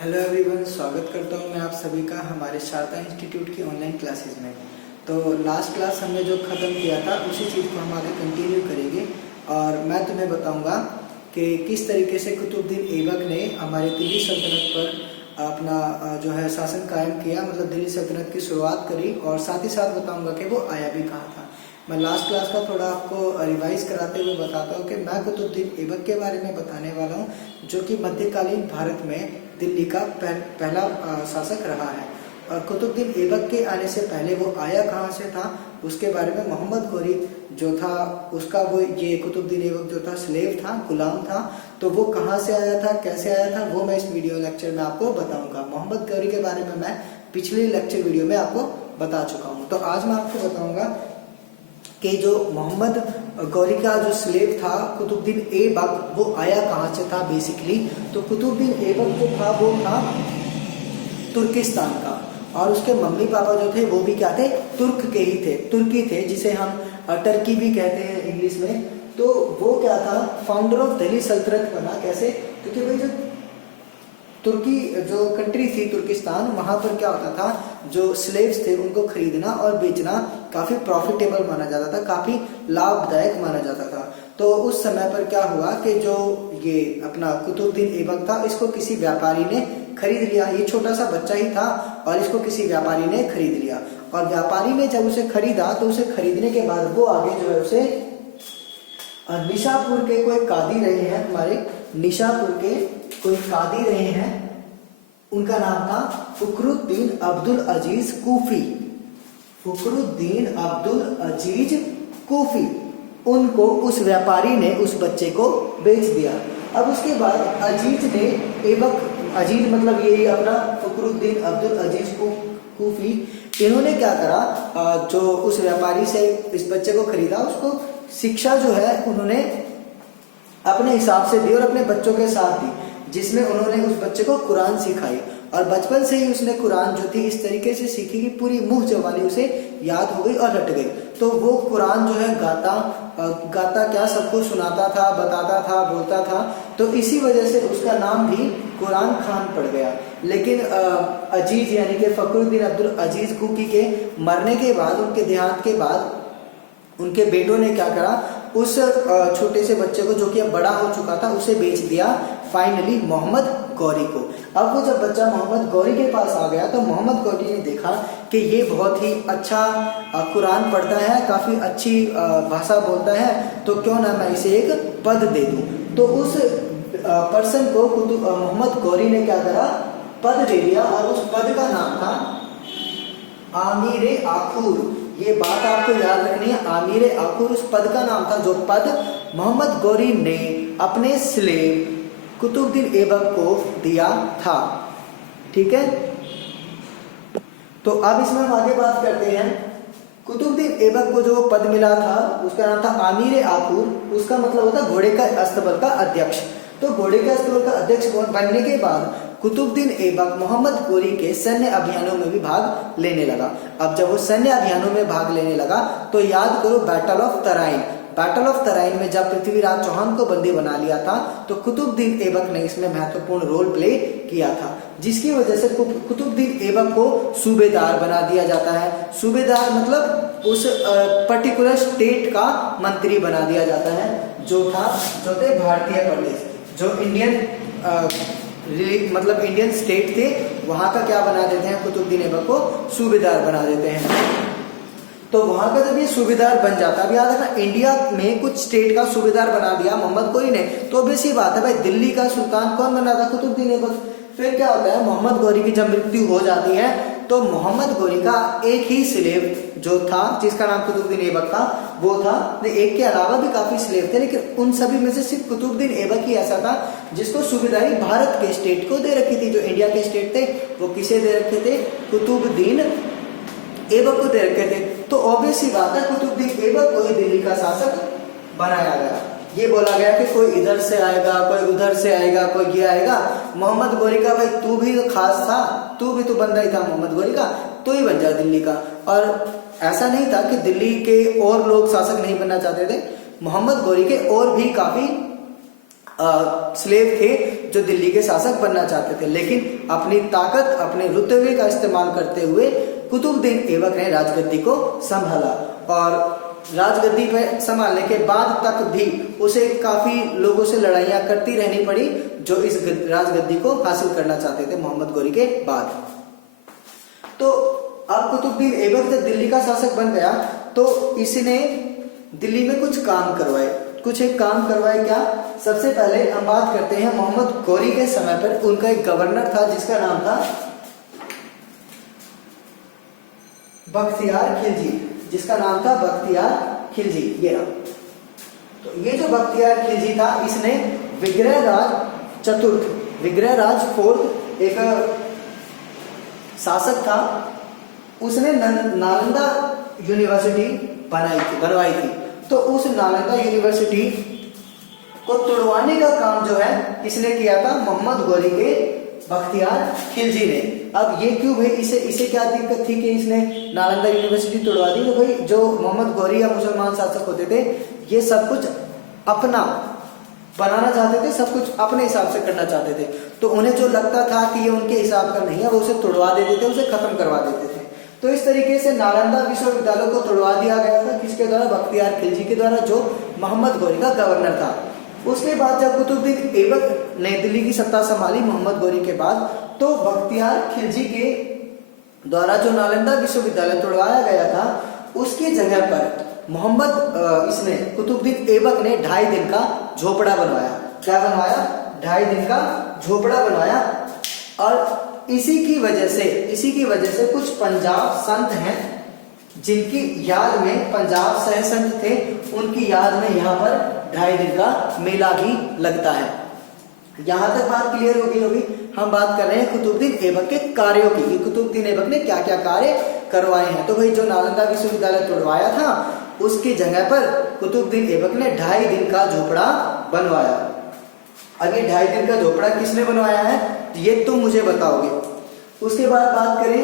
Hello everyone, स्वागत करता हूं मैं आप सभी का हमारे शारदा इंस्टीट्यूट की ऑनलाइन क्लासेस में। तो लास्ट क्लास हमने जो ख़त्म किया था उसी चीज़ को हम आगे कंटिन्यू करेंगे और मैं तुम्हें बताऊंगा कि किस तरीके से कुतुबुद्दीन ऐबक ने हमारे दिल्ली सल्तनत पर अपना जो है शासन कायम किया, मतलब दिल्ली सल्तनत की शुरुआत करी। और साथ ही साथ बताऊँगा कि वो आया भी कहाँ था। मैं लास्ट क्लास का थोड़ा आपको रिवाइज कराते हुए बताता हूँ कि मैं कुतुबुद्दीन ऐबक के बारे में बताने वाला हूँ, जो कि मध्यकालीन भारत में दिल्ली का पहला शासक रहा है। और कुतुबुद्दीन ऐबक के आने से पहले वो आया कहाँ से था उसके बारे में मोहम्मद गौरी जो था उसका वो ये कुतुबुद्दीन ऐबक जो था स्लेव था, गुलाम था। तो वो कहाँ से आया था, कैसे आया था, वो मैं इस वीडियो लेक्चर में आपको बताऊंगा। मोहम्मद गौरी के बारे में मैं पिछले लेक्चर वीडियो में आपको बता चुका हूँ। तो आज मैं आपको बताऊंगा कि जो मोहम्मद गौरी का जो स्लेव था कुतुबुद्दीन ऐबक, वो आया कहाँ से था बेसिकली। तो कुतुबुद्दीन ऐबक जो था वो था तुर्किस्तान का, और उसके मम्मी पापा जो थे वो भी क्या थे, तुर्क के ही थे, तुर्की थे, जिसे हम टर्की भी कहते हैं इंग्लिश में। तो वो क्या था, फाउंडर ऑफ दिल्ली सल्तनत बना। कैसे? क्योंकि भाई जो तुर्की जो कंट्री थी तुर्किस्तान, वहां पर क्या होता था, जो स्लेव्स थे उनको खरीदना और बेचना काफी प्रॉफिटेबल माना जाता था, काफी लाभदायक माना जाता था। तो उस समय पर क्या हुआ कि जो ये अपना कुतुबुद्दीन ऐबक था, इसको किसी व्यापारी ने खरीद लिया। ये छोटा सा बच्चा ही था और इसको किसी व्यापारी ने खरीद लिया। और व्यापारी ने जब उसे खरीदा तो उसे खरीदने के बाद वो आगे जो है उसे निशापुर के कोई कादी रहे हैं, हमारे निशापुर के कोई कादी रहे हैं, उनका नाम था फखरुद्दीन अब्दुल अजीज कूफी। फखरुद्दीन अब्दुल अजीज कूफी, उनको उस व्यापारी ने उस बच्चे को बेच दिया। अब उसके बाद अजीज ने ऐबक, अजीज मतलब ये अपना फखरुद्दीन अब्दुल अजीज कूफी, इन्होंने क्या करा, जो उस व्यापारी से इस बच्चे को खरीदा उसको शिक्षा जो है उन्होंने अपने हिसाब से दी और अपने बच्चों के साथ दी, जिसमें उन्होंने उस बच्चे को कुरान सिखाई। और बचपन से ही उसने कुरान जो थी इस तरीके से सीखी कि पूरी मुंह जबानी उसे याद हो गई और रट गई। तो वो कुरान जो है गाता क्या सबको सुनाता था, बताता था, बोलता था। तो इसी वजह से उसका नाम भी कुरान खान पड़ गया। लेकिन अजीज यानी कि फखरुद्दीन अब्दुल अजीज कूफी के मरने के बाद, उनके देहांत के बाद, उनके बेटों ने क्या करा, उस छोटे से बच्चे को जो कि अब बड़ा हो चुका था उसे बेच दिया फाइनली मोहम्मद गौरी को। अब वो जब बच्चा मोहम्मद गौरी के पास आ गया तो मोहम्मद गौरी ने देखा कि ये बहुत ही अच्छा कुरान पढ़ता है, काफी अच्छी भाषा बोलता है, तो क्यों ना मैं इसे एक पद दे दूं। तो उस पर्सन को मोहम्मद गौरी ने क्या करा, पद दे दिया। और उस पद का नाम था आमीर आखूर। ये बात आपको याद रखनी है, आमीर आखूर उस पद का नाम था, जो पद मोहम्मद गौरी ने अपने स्लेव कुतुबुद्दीन ऐबक को दिया था। ठीक है, तो अब इसमें हम आगे बात करते हैं। कुतुबुद्दीन ऐबक को जो पद मिला था उसका नाम था आमीर आखूर। उसका मतलब होता है घोड़े का अस्तबल का अध्यक्ष। तो घोड़े के अस्तबल का अध्यक्ष बनने के बाद कुतुबुद्दीन ऐबक मोहम्मद गौरी के सैन्य अभियानों में भी भाग लेने लगा। अब जब वो सैन्य अभियानों में भाग लेने लगा तो याद करो battle of Tarain. Battle of Tarain में जब पृथ्वीराज चौहान को बंदी बना लिया था तो कुतुबुद्दीन ऐबक ने इसमें महत्वपूर्ण रोल प्ले किया था, जिसकी वजह से कुतुबुद्दीन ऐबक को सूबेदार बना दिया जाता है। सूबेदार मतलब उस पर्टिकुलर स्टेट का मंत्री बना दिया जाता है, जो थे भारतीय प्रदेश, जो मतलब इंडियन स्टेट थे, वहां का क्या बना देते हैं, कुतुबुद्दीन ऐबक को सूबेदार बना देते हैं। तो वहां का जब ये सूबेदार बन जाता है, अब याद रखना इंडिया में कुछ स्टेट का सूबेदार बना दिया मोहम्मद गौरी ने, तो बेसी बात है भाई, दिल्ली का सुल्तान कौन बना था, कुतुबुद्दीन ऐबक। फिर क्या होता है, मोहम्मद गौरी की जब मृत्यु हो जाती है तो मोहम्मद गौरी का एक ही स्लेव जो था, जिसका नाम कुतुबुद्दीन ऐबक था, वो था। एक के अलावा भी काफी स्लेव थे, लेकिन उन सभी में से सिर्फ कुतुबुद्दीन ऐबक ही ऐसा था जिसको सूबेदारी भारत के स्टेट को दे रखी थी। जो इंडिया के स्टेट थे वो किसे दे रखे थे, कुतुबुद्दीन ऐबक को दे रखे थे। तो ऑब्वियस ही बात है, कुतुबुद्दीन ऐबक को ही दिल्ली का शासक बनाया गया। ये बोला गया कि कोई इधर से आएगा, कोई उधर से आएगा, कोई ये आएगा। मोहम्मद गौरी का भाई तू भी तो खास था, तू भी तो बंदा ही था मोहम्मद गौरी का, तो ही बन जा दिल्ली का। और ऐसा नहीं था कि दिल्ली के और लोग शासक नहीं बनना चाहते थे, मोहम्मद गौरी के और भी काफी स्लेव थे जो दिल्ली के शासक बनना चाहते थे, लेकिन अपनी ताकत, अपने रुतबे का इस्तेमाल करते हुए कुतुबुद्दीन ऐबक ने राजगद्दी को संभाला। और राजगद्दी पे संभालने के बाद तक भी उसे काफी लोगों से लड़ाइयां करती रहनी पड़ी, जो इस राजगद्दी को हासिल करना चाहते थे मोहम्मद गौरी के बाद। तो अब कुतुबुद्दीन ऐबक जब दिल्ली का शासक बन गया तो इसने दिल्ली में कुछ काम करवाए, कुछ एक काम करवाए। क्या? सबसे पहले हम बात करते हैं मोहम्मद गौरी के समय पर उनका एक गवर्नर था जिसका नाम था बख्तियार खिलजी, जिसका नाम था बख्तियार खिलजी। ये रहा। तो ये जो बख्तियार खिलजी था, इसने विग्रहराज चतुर्थ, विग्रहराज फोर्थ एक शासक था, उसने नालंदा यूनिवर्सिटी बनवाई थी। तो उस नालंदा यूनिवर्सिटी को तोड़वाने का काम जो है किसने किया था? मोहम्मद गौरी के बख्तियार खिलजी ने। अब ये क्यों भाई, इसे क्या दिक्कत थी कि इसने नालंदा यूनिवर्सिटी तोड़वा दी? तो भाई जो मोहम्मद गौरी या मुसलमान शासक होते थे, ये सब कुछ अपना बनाना चाहते थे, सब कुछ अपने हिसाब से करना चाहते थे। तो उन्हें जो लगता था कि ये उनके हिसाब का नहीं है, वो उसे तोड़वा देते थे, उसे खत्म करवा देते थे। तो इस तरीके से नालंदा विश्वविद्यालय को तोड़वा दिया गया था। किसके द्वारा? बख्तियार खिलजी के द्वारा, जो मोहम्मद गौरी का गवर्नर था। उसके बाद जब कुतुबुद्दीन ऐबक ने दिल्ली की सत्ता संभाली मोहम्मद गौरी के बाद, तो बख्तियार खिलजी के द्वारा जो नालंदा विश्वविद्यालय तोड़वाया गया था, उसकी जगह पर इसने कुतुबुद्दीन ऐबक ने 2.5 दिन का झोपड़ा बनवाया। क्या बनवाया? 2.5 दिन का झोपड़ा बनवाया। और इसी की वजह से कुछ पंजाब संत हैं जिनकी याद में, पंजाब सह संत थे, उनकी याद में यहाँ पर 2.5 दिन का मेला भी लगता है। यहां तक बात क्लियर होगी। हम बात कर रहे हैं कुतुबुद्दीन ऐबक के कार्यों की, कुतुबुद्दीन ऐबक ने क्या क्या कार्य करवाए हैं। तो भाई जो नालंदा विश्वविद्यालय तोड़वाया था, उसकी जगह पर कुतुबुद्दीन ऐबक ने 2.5 दिन का झोपड़ा बनवाया। अब ये 2.5 दिन का झोपड़ा किसने बनवाया है, ये तुम मुझे बताओगे। उसके बाद बात करें,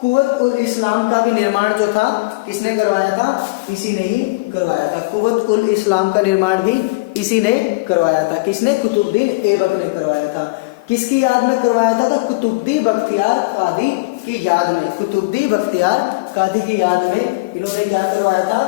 कुव्वत उल इस्लाम का भी निर्माण जो था, किसने करवाया था? इसी ने ही करवाया था। कुव्वत उल इस्लाम का निर्माण भी इसी ने करवाया था। किसने? कुतुबुद्दीन ऐबक ने करवाया था। किसकी याद में करवाया था? कुतुबुद्दीन बख्तियार कादी की याद में। कुतुबुद्दीन बख्तियार कादी की याद में इन्होंने क्या करवाया था?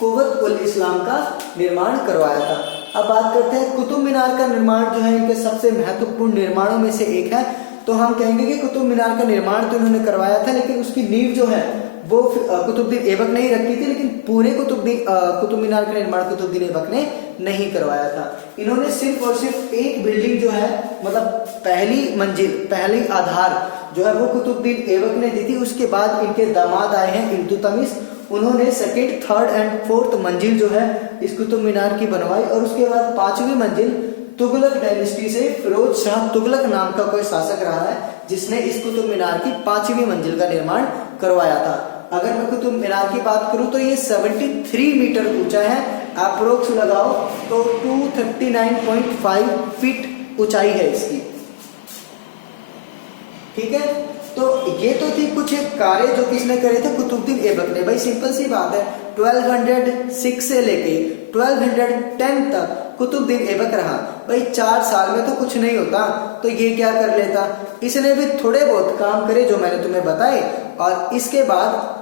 कुव्वत उल इस्लाम का निर्माण करवाया था। अब बात करते हैं कुतुब मीनार का निर्माण, जो है इनके सबसे महत्वपूर्ण निर्माणों में से एक है। तो हम कहेंगे कि कुतुब मीनार का निर्माण तो इन्होंने करवाया था, लेकिन उसकी नींव जो है वो कुतुबुद्दीन ऐबक ने ही रखी थी, लेकिन पूरे कुतुब मीनार का निर्माण कुतुबुद्दीन ऐबक ने नहीं करवाया था। इन्होंने सिर्फ और सिर्फ एक बिल्डिंग जो है, मतलब पहली मंजिल, पहली आधार जो है वो कुतुबुद्दीन ऐबक ने दी थी। उसके बाद इनके दामाद आए हैं इल्तुतमिश, उन्होंने 2nd, 3rd एंड 4th मंजिल जो है इस कुतुब मीनार की बनवाई। और उसके बाद 5वीं मंजिल तुगलक डायनेस्टी से फिरोज शाह तुगलक नाम का कोई शासक रहा है, जिसने इस कुतुब मीनार की 5वीं मंजिल का निर्माण करवाया था। अगर मैं कुतुब मीनार की बात करूं तो ये 73 मीटर ऊंचा है, अप्रोक्स लगाओ तो 239.5 फीट ऊंचाई है इसकी। ठीक है, तो ये तो थी कुछ एक कार्य जो किसने करे थे? कुतुबुद्दीन ऐबक ने। भाई सिंपल सी बात है, 1206 से लेके 1210 तक कुतुबुद्दीन ऐबक रहा। भाई 4 साल में तो कुछ नहीं होता, तो ये क्या कर लेता? इसने भी थोड़े बहुत काम करे जो मैंने तुम्हें बताए। और इसके बाद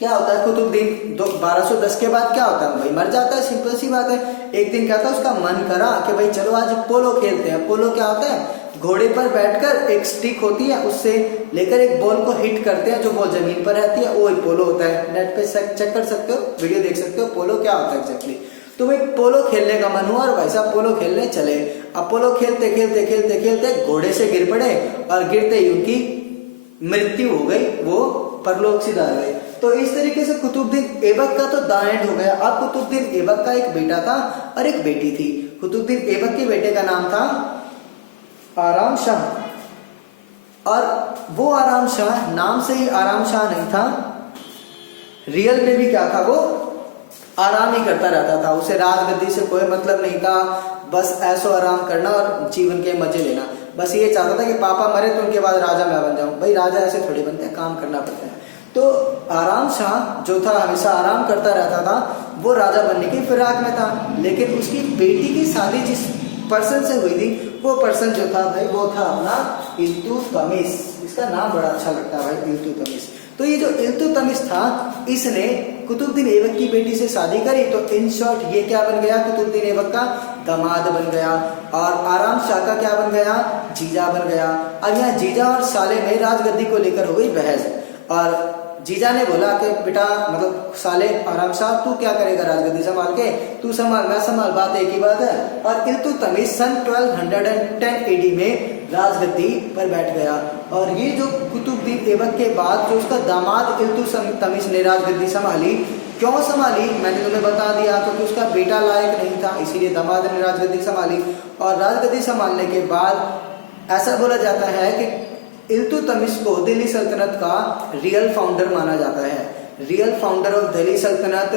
क्या होता है? कुतुबुद्दीन 1210 के बाद क्या होता है? भाई मर जाता है, सिंपल सी बात है। एक दिन क्या था, उसका मन करा कि भाई चलो आज पोलो खेलते हैं। पोलो क्या होता है? घोड़े पर बैठकर एक स्टिक होती है, उससे लेकर एक बॉल को हिट करते हैं, जो बॉल जमीन पर रहती है, वो पोलो होता है। नेट पे चेक कर सकते हो, वीडियो देख सकते हो, पोलो क्या होता है एग्जैक्टली। तो भाई पोलो खेलने का मन हुआ और भाई साहब पोलो खेलने चले। अब पोलो खेलते खेलते खेलते खेलते घोड़े से गिर पड़े और गिरते ही उनकी मृत्यु हो गई, वो परलोक सिधार गए। तो इस तरीके से कुतुबुद्दीन ऐबक का तो द एंड हो गया। अब कुतुबुद्दीन ऐबक का एक बेटा था और एक बेटी थी। कुतुबुद्दीन ऐबक के बेटे का नाम था आराम शाह। और वो आराम शाह नाम से ही आराम शाह नहीं था, रियल में भी क्या था? वो आराम ही करता रहता था। उसे राजगद्दी से कोई मतलब नहीं था, बस ऐसो आराम करना और जीवन के मजे लेना। बस ये चाहता था कि पापा मरे तो उनके बाद राजा मैं बन जाऊं। भाई राजा ऐसे थोड़ी बनते हैं, काम करना पड़ता है। तो आराम शाह जो था, हमेशा आराम करता रहता था, वो राजा बनने की फिराक में था। लेकिन उसकी बेटी की शादी जिस पर्सन से हुई थी, वो पर्सन जो था भाई वो था अपना इल्तुतमिश। इसका नाम बड़ा अच्छा लगता है भाई, इल्तुतमिश। तो ये जो इल्तुतमिश था, इसने कुतुबुद्दीन ऐबक की बेटी से शादी करी, तो इन शॉर्ट ये क्या बन गया, कुतुबुद्दीन ऐबक का दामाद बन गया। और आराम शाह का क्या बन गया, जीजा बन गया। अब यहाँ जीजा और साले में राजगद्दी को लेकर हो गई बहस। और जीजा ने बोला कि बेटा मतलब साले आराम शाह तू क्या करेगा राजगद्दी संभाल के, तू संभाल मैं संभाल, बात एक ही बात है। और इल्तुतमिश सन 1210 AD में राजगद्दी पर बैठ गया। और ये जो कुतुबुद्दीन ऐबक के बाद जो उसका दामाद इल्तुतमिश ने राजगद्दी संभाली, क्यों संभाली मैंने तुम्हें बता दिया, क्योंकि उसका बेटा लायक नहीं था, इसीलिए दामाद ने राजगद्दी संभाली। और राजगद्दी संभालने के बाद ऐसा बोला जाता है कि इल्तुतमिश को दिल्ली सल्तनत का रियल फाउंडर माना जाता है। रियल फाउंडर ऑफ दिल्ली सल्तनत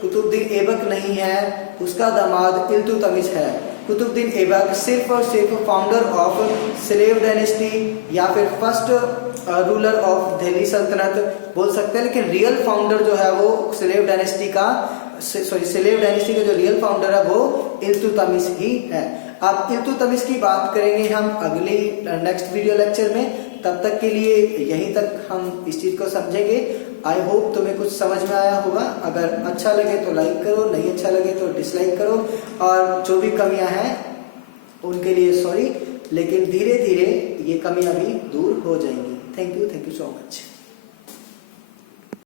कुतुबुद्दीन ऐबक नहीं है, उसका दामाद इल्तुतमिश है। कुतुबुद्दीन ऐबक सिर्फ और सिर्फ फाउंडर ऑफ स्लेव डायनेस्टी या फिर फर्स्ट रूलर ऑफ दिल्ली सल्तनत बोल सकते हैं, लेकिन रियल फाउंडर जो है वो स्लेव डायनेस्टी का जो रियल फाउंडर है वो इल्तुतमिश ही है। अब इल्तुतमिश की बात करेंगे हम अगली नेक्स्ट वीडियो लेक्चर में। तब तक के लिए यहीं तक हम इस चीज को समझेंगे। आई होप तुम्हें कुछ समझ में आया होगा। अगर अच्छा लगे तो लाइक करो, नहीं अच्छा लगे तो डिसलाइक करो। और जो भी कमियां हैं उनके लिए सॉरी, लेकिन धीरे धीरे ये कमियां भी दूर हो जाएंगी। Thank you so much.